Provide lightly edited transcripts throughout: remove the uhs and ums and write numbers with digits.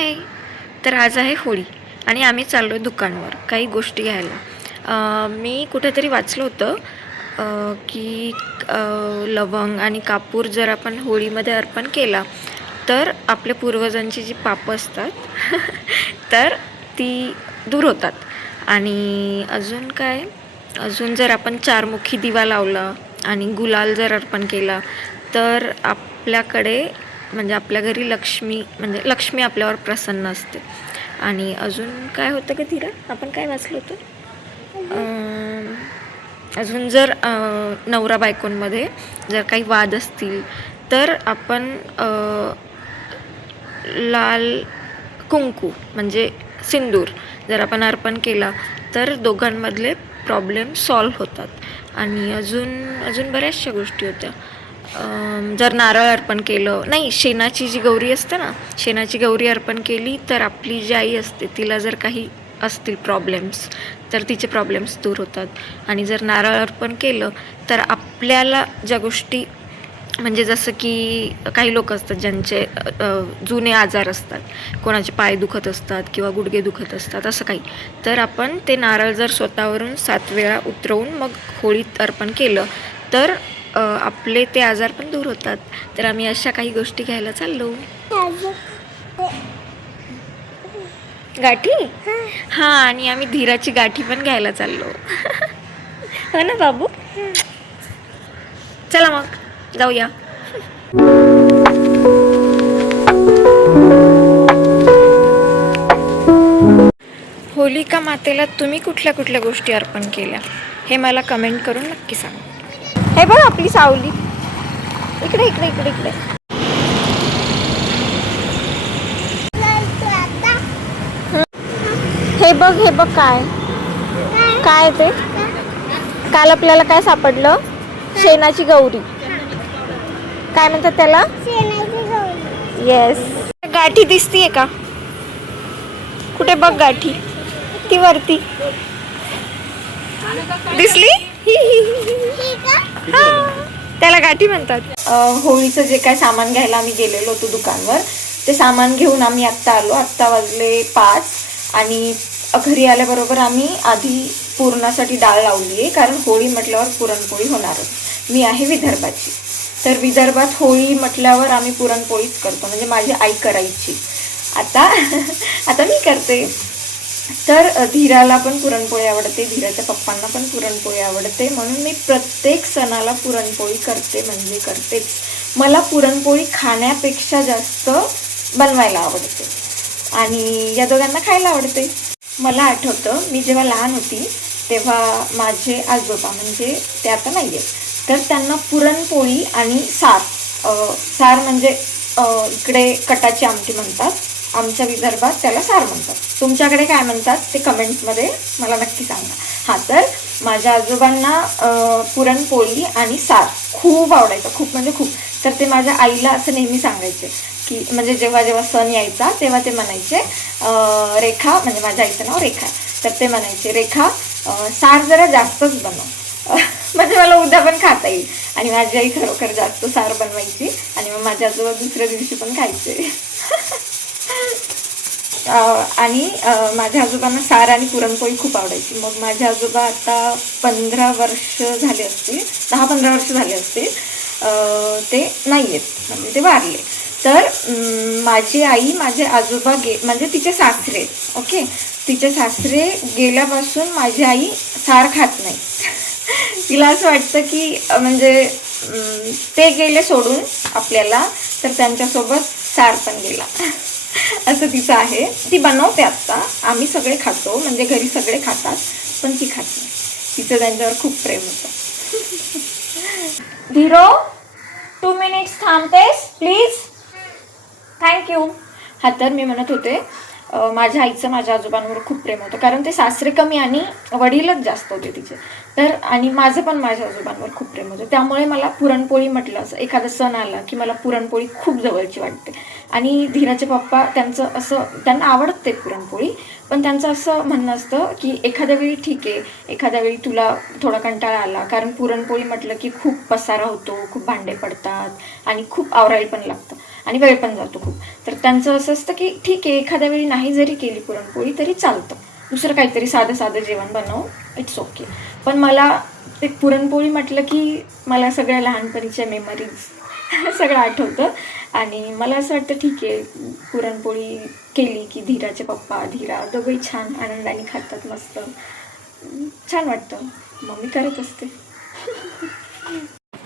हाय. तर आज आहे होळी आणि आम्ही चाललो आहे दुकानवर काही गोष्टी घ्यायला. मी कुठेतरी वाचलं होतं की लवंग आणि कापूर जर आपण होळीमध्ये अर्पण केला तर आपल्या पूर्वजांची जी पापं असतात तर ती दूर होतात. आणि अजून काय, अजून जर आपण चारमुखी दिवा लावला आणि गुलाल जर अर्पण केला तर आपल्याकडे म्हणजे आपल्या घरी लक्ष्मी आपल्यावर प्रसन्न असते. आणि अजून काय होतं का धीरा, आपण काय वाचलं होतं? अजून जर नवरा बायकोंमध्ये जर काही वाद असतील तर आपण लाल कुंकू म्हणजे सिंदूर जर आपण अर्पण केला तर दोघांमधले प्रॉब्लेम सॉल्व्ह होतात. आणि अजून बऱ्याचशा गोष्टी होत्या. जर नारळ अर्पण केलं, नाही, शेणाची जी गौरी असते ना, शेणाची गौरी अर्पण केली तर आपली जी आई असते तिला जर काही असतील प्रॉब्लेम्स तर तिचे प्रॉब्लेम्स दूर होतात. आणि जर नारळ अर्पण केलं तर आपल्याला ज्या गोष्टी म्हणजे जसं की काही लोक असतात ज्यांचे जुने आजार असतात, कोणाचे पाय दुखत असतात किंवा गुडघे दुखत असतात असं काही, तर आपण ते नारळ जर स्वतःवरून 7 वेळा उतरवून मग होळीत अर्पण केलं तर आपले ते आजार पण दूर होतात. तर आम्ही अशा काही गोष्टी घ्यायला चाललो. गाठी, हां, आणि आम्ही धीराची गाठी पण घ्यायला चाललो. हो ना बाबू, चला मग जाऊया. होलिका मातेला तुम्ही कुठल्या कुठल्या गोष्टी अर्पण केल्या हे मला कमेंट करून नक्की सांगा. हे बघ आपली सावली, इकडे इकडे इकडे इकडे. हे बघ काय काय ते, काल आपल्याला काय सापडलं? शेणाची गौरी. काय म्हणतात त्याला? येस. गाठी दिसतीये का? कुठे बघ गाठी, ती वरती दिसली. त्याला गाठी म्हणतात. होळीचं जे काय सामान घ्यायला आम्ही गेलेलो होतो दुकानवर, ते सामान घेऊन आम्ही आत्ता आलो. आत्ता वाजले 5 आणि घरी आल्याबरोबर आम्ही आधी पुरणासाठी डाळ लावली आहे, कारण होळी म्हटल्यावर पुरणपोळी होणारच. मी आहे विदर्भाची, तर विदर्भात होळी म्हटल्यावर आम्ही पुरणपोळीच करतो, म्हणजे माझी आई करायची. आता मी करते. तर धीराला पण पुरणपोळी आवडते, धीराच्या पप्पांना पण पुरणपोळी आवडते, म्हणून मी प्रत्येक सणाला पुरणपोळी करते म्हणजे करतेच. मला पुरणपोळी खाण्यापेक्षा जास्त बनवायला आवडते आणि या दोघांना खायला आवडते. मला आठवतं मी जेव्हा लहान होती तेव्हा माझे आजोबा, म्हणजे ते आता नाही आहेत, तर त्यांना पुरणपोळी आणि सार म्हणजे इकडे कटाची आमटी म्हणतात, आमच्या विदर्भात त्याला सार म्हणतात. तुमच्याकडे काय म्हणतात ते कमेंट्समध्ये मला नक्की सांगा. हां, तर माझ्या आजोबांना पुरणपोळी आणि सार खूप आवडायचं, खूप म्हणजे खूप. तर ते माझ्या आईला असं नेहमी सांगायचे की, म्हणजे जेव्हा जेव्हा सण यायचा तेव्हा ते म्हणायचे, रेखा, म्हणजे माझ्या आईचं नाव रेखा, तर ते म्हणायचे, रेखा सार जरा जास्तच बनव, म्हणजे मला उद्या पण खाता येईल. आणि माझी आई खरोखर जास्त सार बनवायची आणि मग माझ्या आजोबा दुसऱ्या दिवशी पण खायचे. आणि माझ्या आजोबांना सार आणि पुरणपोळी खूप आवडायची. मग माझे आजोबा आता 15 वर्ष झाले असतील, 10-15 वर्ष झाले असतील, ते नाही आहेत, म्हणजे ते वारले. तर माझी आई, माझे आजोबा म्हणजे तिचे सासरे, ओके, तिचे सासरे गेल्यापासून माझी आई सार खात नाही. तिला असं वाटतं की म्हणजे ते गेले सोडून आपल्याला, तर त्यांच्यासोबत सार पण गेला, असं तिचं आहे. ती बनवते आत्ता, आम्ही सगळे खातो, म्हणजे घरी सगळे खातात, पण ती खात नाही. तिचं त्यांच्यावर खूप प्रेम होतं. धीरो 2 मिनिट्स थांबतेस प्लीज, थँक्यू. हा, तर मी म्हणत होते माझ्या आईचं माझ्या आजोबांवर खूप प्रेम होतं, कारण ते सासरे कमी आणि वडीलच जास्त होते तिचे. तर आणि माझं पण माझ्या आजोबांवर खूप प्रेम होतं, त्यामुळे मला पुरणपोळी म्हटलं, असं एखादा सण आला की मला पुरणपोळी खूप जवळची वाटते. आणि धीराचे पप्पा, त्यांचं असं, त्यांना आवडते पुरणपोळी, पण त्यांचं असं म्हणणं असतं की एखाद्या वेळी ठीक आहे, एखाद्या वेळी तुला थोडा कंटाळा आला, कारण पुरणपोळी म्हटलं की खूप पसारा होतो, खूप भांडे पडतात आणि खूप आवरायला पण लागतं. आणि वेळ पण जातो खूप. तर त्यांचं असं असतं की ठीक आहे, एखाद्या वेळी नाही जरी केली पुरणपोळी तरी चालतं, दुसरं काहीतरी साधं साधं जेवण बनव, इट्स ओके. पण मला ते पुरणपोळी म्हटलं की मला सगळ्या लहानपणीच्या मेमरीज सगळं आठवतं. आणि मला असं वाटतं ठीक आहे, पुरणपोळी केली की धीराचे पप्पा धीरा दोघंही छान आनंदाने खातात, मस्त छान वाटतं, मग मी करत असते.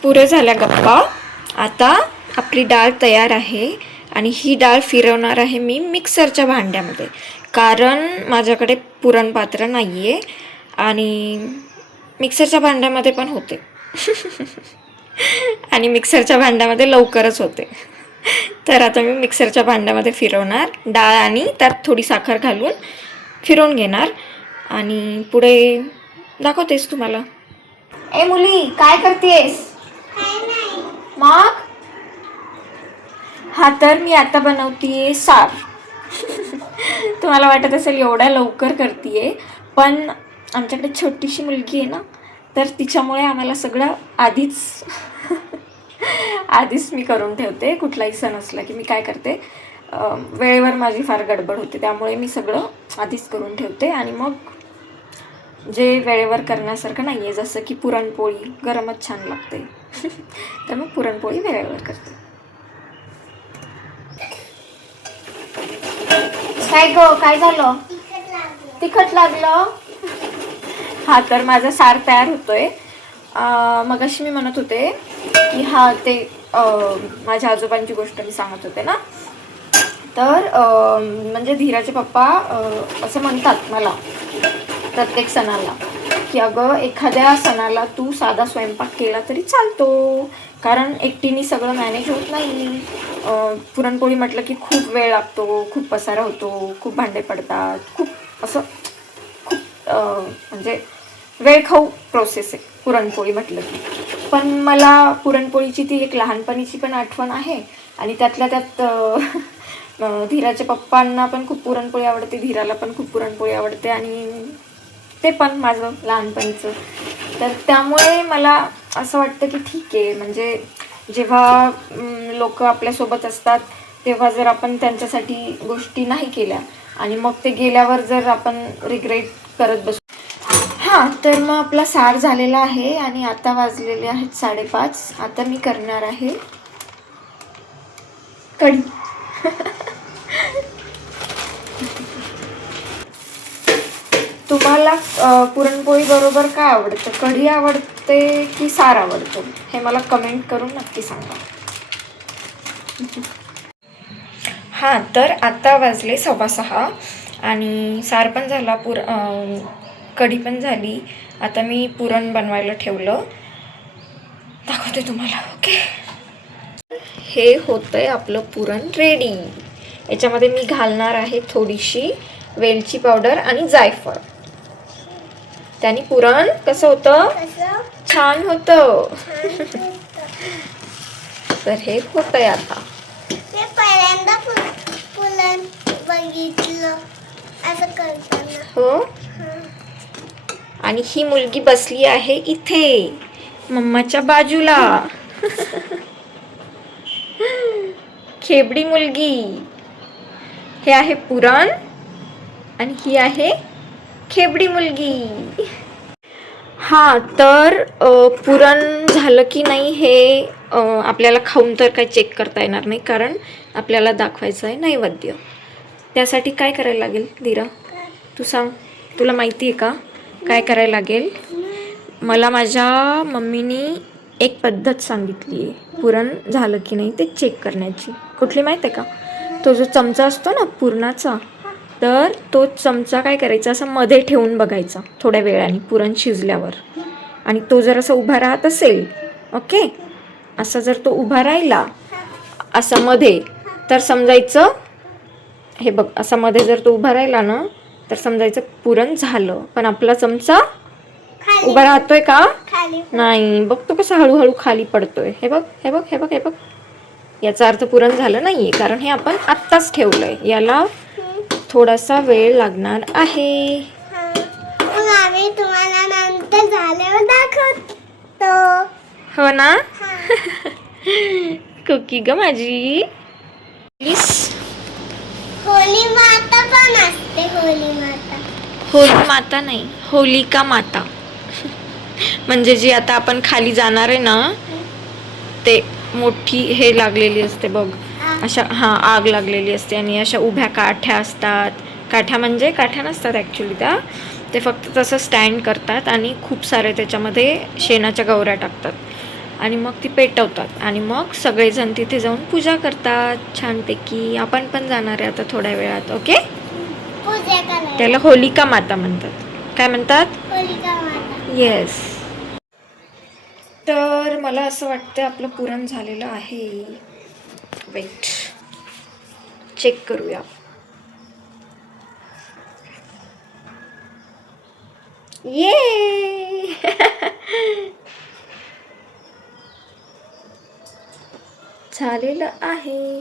पुरं झाल्या गप्पा. आता आपली डाळ तयार आहे आणि ही डाळ फिरवणार आहे मी मिक्सरच्या भांड्यामध्ये, कारण माझ्याकडे पुरणपात्र नाही आहे आणि मिक्सरच्या भांड्यामध्ये पण होते आणि मिक्सरच्या भांड्यामध्ये लवकरच होते. तर आता मी मिक्सरच्या भांड्यामध्ये फिरवणार डाळ आणि त्यात थोडी साखर घालून फिरवून घेणार आणि पुढे दाखवतेस तुम्हाला. ए मुली, काय करतेस मग? हा, तर मी आता बनवतीये सार. तुम्हाला वाटत असेल एवढ्या लवकर करतीये, पण आमच्याकडे छोटीशी मुलगी आहे ना, तर तिच्यामुळे आम्हाला सगळं आधीच मी करून ठेवते. कुठलाही सण असला की मी काय करते, वेळेवर माझी फार गडबड होते, त्यामुळे मी सगळं आधीच करून ठेवते आणि मग जे वेळेवर करण्यासारखं नाही आहे, जसं की पुरणपोळी गरमच छान लागते तर मग पुरणपोळी वेळेवर करते. काय गो, काय झालं? तिखट लागलं? हा, तर माझा सार तयार होतोय. मग अशी मी म्हणत होते की हा ते माझ्या आजोबांची गोष्ट मी सांगत होते ना, तर म्हणजे धीराचे पप्पा असं म्हणतात मला प्रत्येक सणाला की अगं एखाद्या सणाला तू साधा स्वयंपाक केला तरी चालतो, कारण एकटीने सगळं मॅनेज होत नाही. पुरणपोळी म्हटलं की खूप वेळ लागतो, खूप पसारा होतो, खूप भांडे पडतात, खूप असं खूप म्हणजे वेळ खाऊ प्रोसेस आहे पुरणपोळी म्हटलं की. पण मला पुरणपोळीची ती एक लहानपणीची पण आठवण आहे आणि त्यातल्या त्यात धीराच्या पप्पांना पण खूप पुरणपोळी आवडते, धीराला पण खूप पुरणपोळी आवडते आणि ते पण माझं लहानपणीचं. तर त्यामुळे मला असं वाटतं की ठीक आहे, म्हणजे जेव्हा लोक आपल्यासोबत असतात तेव्हा जर आपण त्यांच्यासाठी गोष्टी नाही केल्या आणि मग ते गेल्यावर जर आपण रिग्रेट करत बसू. हां, तर मग आपला सार झालेला आहे आणि आता वाजलेले आहेत 5:30. आता मी करणार आहे कढी. तुम्हाला पुरणपोळी बरोबर काय आवडतं? कढी आवडते की सार आवडतं? हे मला कमेंट करून नक्की सांगा. हां, तर आता वाजले 6:15 आणि सार पण झाला, कढी पण झाली. आता मी पुरण बनवायला ठेवलं, दाखवते तुम्हाला. ओके, हे होतंय आपलं पुरण रेडी. याच्यामध्ये मी घालणार आहे थोडीशी वेलची पावडर आणि जायफळ. त्याने पुरण कसं होतं? छान होतं. तर हे होतंय आता. पहिल्यांदा पुरण बघितलं असं करताना. हो, आणि ही मुलगी बसली आहे इथे मम्माच्या बाजूला. खेबडी मुलगी. हे आहे पुरण आणि ही आहे खेबडी मुलगी. हां, तर पुरण झालं की नाही हे आपल्याला खाऊन तर काही चेक करता येणार नाही, कारण आपल्याला दाखवायचं आहे नैवेद्य. त्यासाठी काय करायला लागेल धीरा, तू सांग, तुला माहिती आहे का काय करायला लागेल? मला माझ्या मम्मीनी एक पद्धत सांगितली आहे पुरण झालं की नाही ते चेक करण्याची. कुठली माहीत आहे का? तो जो चमचा असतो ना पुरणाचा, तर तो चमचा काय करायचा, असं मध्ये ठेवून बघायचा थोड्या वेळाने पुरण शिजल्यावर, आणि तो जर असं उभा राहत असेल, ओके, असं जर तो उभा राहिला असा मध्ये, तर समजायचं, हे बघ, असा मध्ये जर तो उभा राहिला ना तर समजायचं पुरण झालं. पण आपला चमचा उभा राहतोय का? नाही, बघ तो कसा हळूहळू खाली पडतोय. हे बघ, हे बघ, हे बघ, हे बघ. याचा अर्थ पुरण झालं नाहीये, कारण हे आपण आत्ताच ठेवलंय. याला थोडासा वेळ लागणार आहे. मग आम्ही तुम्हाला नंतर झाल्यावर दाखवतो. हो ना? कुकी ग माझी. प्लीज. होली माता पण असते. होली माता. होली माता नाही, होलिका माता. म्हणजे जी आता आपण खाली जाणार आहे ना, ते मोठी हे लागलेली असते बघ, अशा आग लागलेली असते आणि अशा उभ्या काठ्या असतात. काठ्या म्हणजे काठ्या नसतात ॲक्च्युली त्या, ते फक्त तसं स्टँड करतात आणि खूप सारे त्याच्यामध्ये शेणाच्या गौऱ्या टाकतात आणि मग ती पेटवतात आणि मग सगळेजण तिथे जाऊन पूजा करतात छानपैकी. आपण पण जाणार आहे आता थोड्या वेळात. ओके. पूजा करायला. त्याला होलिका माता म्हणतात. काय म्हणतात? होलिका माता. येस. तर मला असं वाटतं आपलं पुरण झालेलं आहे. वेट, चेक करूया. ये झालेलं आहे.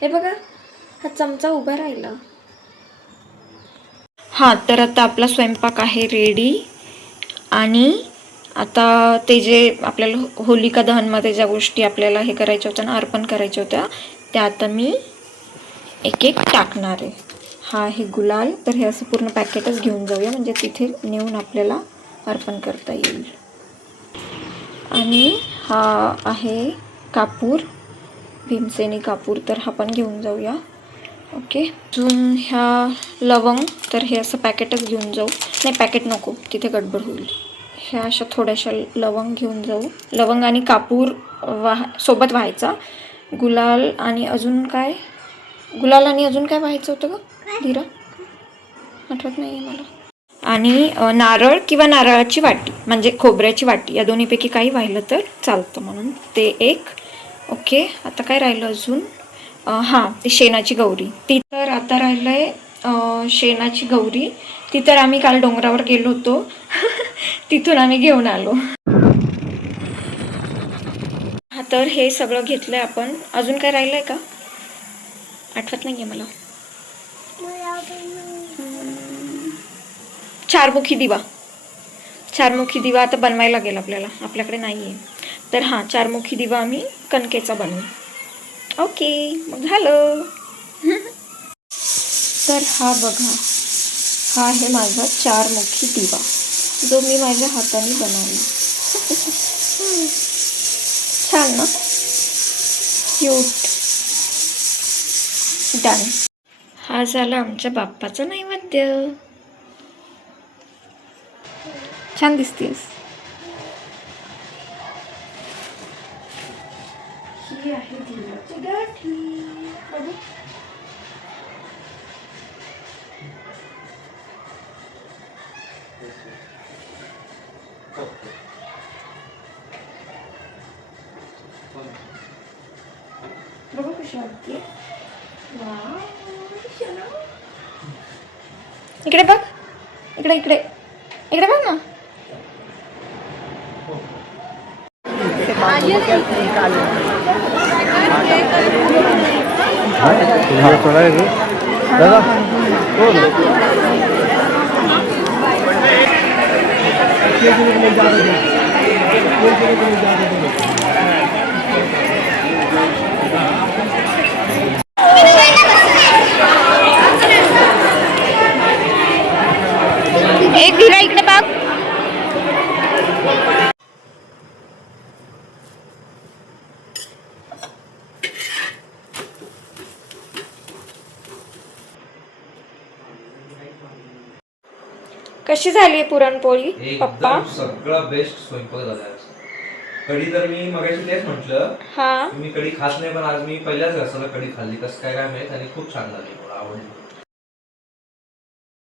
हे बघा, हा चमचा उभा राहिला. हां, तर आता आपला स्वयंपाक आहे रेडी. आणि आता ते जे आपल्याला होलिका दहनमध्ये ज्या गोष्टी आपल्याला हे करायच्या होत्या ना, अर्पण करायच्या होत्या, त्या आता मी एक एक टाकणार आहे. हा आहे गुलाल. तर हे असं पूर्ण पॅकेटच घेऊन जाऊया, म्हणजे तिथे नेऊन आपल्याला अर्पण करता येईल. आणि हा आहे कापूर, भीमसेनी कापूर, तर हा पण घेऊन जाऊया. ओके. अजून ह्या लवंग, तर हे असं पॅकेटच घेऊन जाऊ. नाही, पॅकेट नको, तिथे गडबड होईल. ह्या अशा थोड्याशा लवंग घेऊन जाऊ. लवंग आणि कापूर सोबत व्हायचा. गुलाल आणि अजून काय, गुलाल आणि अजून काय व्हायचं होतं का धीरा? आठवत नाही आहे मला. आणि नारळ किंवा नारळाची वाटी, म्हणजे खोबऱ्याची वाटी, या दोन्हीपैकी काही वाहिलं तर चालतं, म्हणून ते एक. ओके. आता काय राहिलं अजून? हां, ते शेणाची गौरी. ती तर आता राहिलं आहे शेणाची गौरी. ती तर आम्ही काल डोंगरावर गेलो होतो तिथून आम्ही घेऊन आलो. हा, तर हे सगळं घेतलंय आपण. अजून काय राहिलंय का? आठवत नाहीये मला. चारमुखी दिवा. चारमुखी दिवा आता बनवायला लागेल आपल्याला, आपल्याकडे नाही आहे. तर हां, चारमुखी दिवा आम्ही कणकेचा बनवू. ओके, मग झालं. तर हा बघा, हा आहे माझा चारमुखी दिवा, जो मी माझ्या हाताने बनवला. छान ना? क्यूट. डन. हा झाला आमच्या बाप्पाचा नैवेद्य. छान दिसतेस. ही आहे दिव्याची गाठी. बघू. बघू कशी वाटते. इकडे बघ, इकडे इकडे इकडे बघ ना. एक धीरा इकडे बघ. कशी झाली पुरणपोळी पप्पा? एकदम सगळं बेस्ट स्वयंपाक झाला. कढी तर मी मगाशी तेच म्हटलं, हा, मी कढी खात नाही, पण आज मी पहिल्याच घासाला कढी खाल्ली. कसं काय काय माहित, आणि खूप छान झाली, मला आवडली.